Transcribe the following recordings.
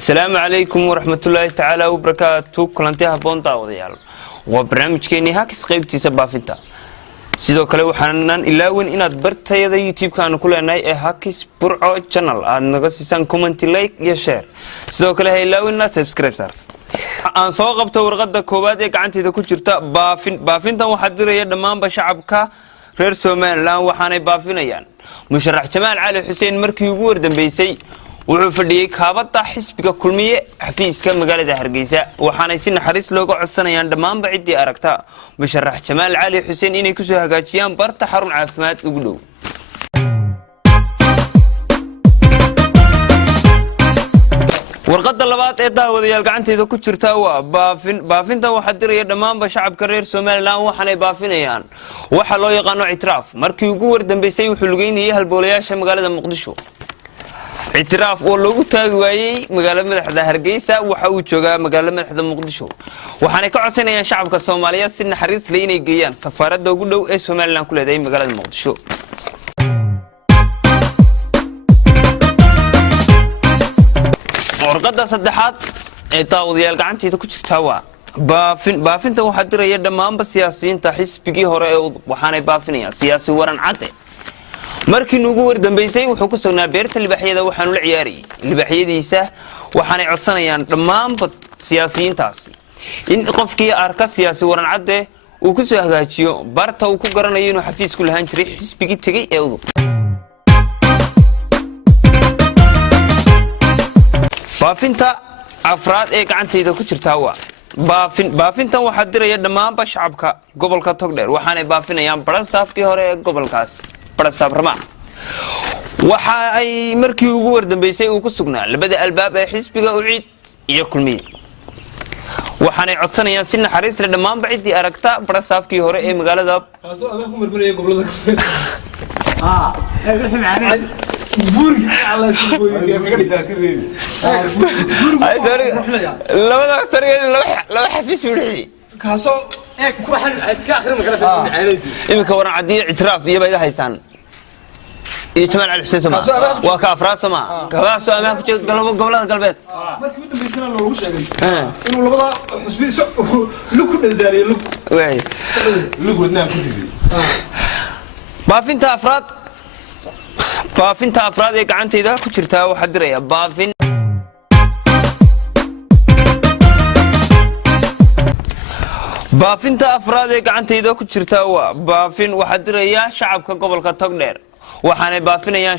السلام عليكم ورحمة الله تعالى وبركاته كلانتها بونتا وديال وبرنامجكيني هاكس قيبتيسا بافينتا sidoo kale waxaan ilaawin inaad bartayada YouTube-ka ku leenahay ee Hackis Burco channel aad naga siisan comment like iyo share sidoo kale ha ilaawin inaad subscribe saarto aan soo qabto warqada koobaad ee gacanteeda ku jirta baafintan waxa diraya dhamaanba shacabka reer Soomaaliland waxaanay baafinayaan musharax Jamaal Cali Xuseen markii ugu wardambeysay wuxuu fadhiyay kaabada xisbiga kulmiye xafiiska magaalada Hargeysa waxaanay si naxariis looga codsanayaan dhamaanba cidii aragta musharax Jamaal Cali Xuseen inay ku soo hagaajiyaan barta xarun caafimaad ugu dhow warqada labaad ee daawadayaal gacanteeda ku jirta waa baafinta waxa diraya dhamaanba shacabka reer Soomaaliland waxaanay baafinayaan waxa loo yaqaan itraaf markii ugu wardambeysay wuxuu lugeynayay halboolayaasha magaalada Muqdisho اعتراف ولو تاغوايي magaalada madaxda Hargeysa waxa uu joogaa magaalada madaxda Muqdisho waxaanay ka codsanayaan shacabka Soomaaliyeed si naxariis leh inay geeyaan safaarada ugu dhow ee Soomaaliland ku leedahay magaalada Muqdisho warqada saddexaad ee daawadayaal gacanteeda ku jirta waa baafinta waxa diraya dhamaanba siyaasiyiinta xisbigii hore ee waxaanay baafinayaan siyaasi waran cad markii ugu wardambeysay wuxuu ku sugnaa beerta libaxyada waxaanu la ciyaarayay libaxyadiisa waxaanay codsanayaan dhamaanba siyaasiyiintaasi in qofkii arka siyaasi waran cad uu ku soo hagaajiyo barta uu ku garanayo inuu xafiis ku lahaan jiray xisbigii tagay ee udub baafinta afraad ee gacanteeda ku jirta waa baafintan waxa diraya dhamaanba shacabka gobolka Togdheer waxaanay baafinayaan barasaafkii hore ee gobolkaas barasabrama waxa ay markii ugu wardambeysay uu ku sugnaa labada albaab ee xisbiga uciid iyo kulmiye waxaanay codsanayaan si naxariis leh dhamaanba cidii aragta barasaafkii hore ee magaalada kaasoo aad ku marmarayay gobolada buurgi alla sooyay kaga dhigtaa kareebi labada sariir laba xafiis wixii kaasoo waxaan iska akhrin magala fiicanaydi imika waran cadii itraaf iyo bayda haysan iyo Jamaal Cali Xuseen Soomaa waa ka afraad Soomaa kabaasoo ama ku jeed gobolada galbeed markii u dambeysana loogu sheegay inuu labada xusbi lug ku dhadariyo lug wadnaan ku dhigay baafinta afraad ee gacanteeda ku jirta waxa diraya baafinta afraad ee gacanteeda ku jirta waa waxa diraya shacabka gobolka Togdheer waxaanay baafinayaan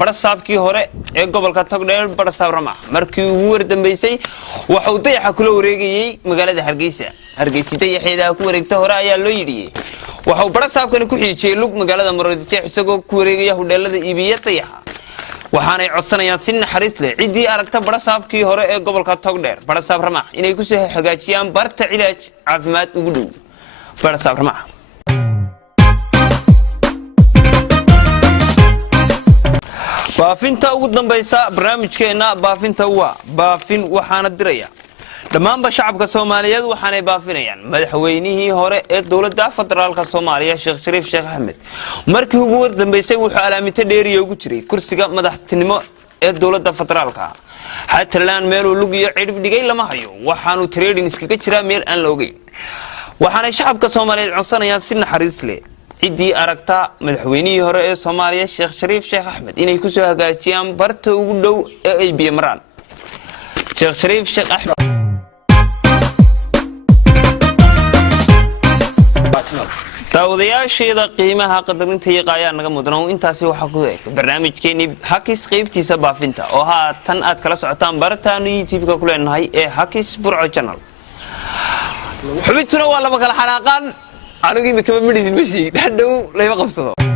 barasaabkii hore ee gobolka Togdheer barasabrama markii ugu wardambeysay waxa uu dayaxa kula wareegayay magaalada Hargeysa dayaxeeda ku wareegta hore ayaa loo yidhiyay waxa uu barasaabkani ku xiijiyay lug magaalada Muqdisho isagoo ku wareegaya hudheelada iibiya dayaxa waxaanay codsanayaan si naxariis leh cidii aragta barasaabkii hore ee gobolka Togdheer barasabrama inay ku soo hagaajiyaan barta cilaaj caafimaad ugu dhow barasabrama baafinta ugu dambaysa barnaamijkeena baafinta waxaana diraya dhamaanba shacabka Soomaaliyeed waxaanay baafinayaan madaxweynihii hore ee dawladda federaalka Soomaaliya Sheekh Shariif Sheekh Axmed markii ugu wardambeysay wuxuu alaamita dheeriyo ugu jiray kursiga madaxtinimo ee dawladda federaalka Haatland meel uu lug iyo cirib dhigay lama hayo waxaanu trading iskaga jira meel aan la ogeyn waxaanay shacabka Soomaaliyeed codsanayaan si naxariis leh cidii aragta madaxweynihii hore ee Soomaaliya Sheekh Shariif Sheekh Axmed inay ku soo hagaajiyaan barta ugu dhow ee ay biyamaraan Sheekh Shariif Sheekh Axmed daawadayaasheeda qiimaha qadarinta iyo qaaya naga mudano intaasi waxa ku eeg barnaamijkeeni Hackis qaybtiisa baafinta oo haatan aad kala socotaan bartaanu YouTube-ka ku leenahay ee Hackis Burco channel xubintuna waa laba kala xanaaqan anigii ma midin ma sheeg dhaw leeyo qabsado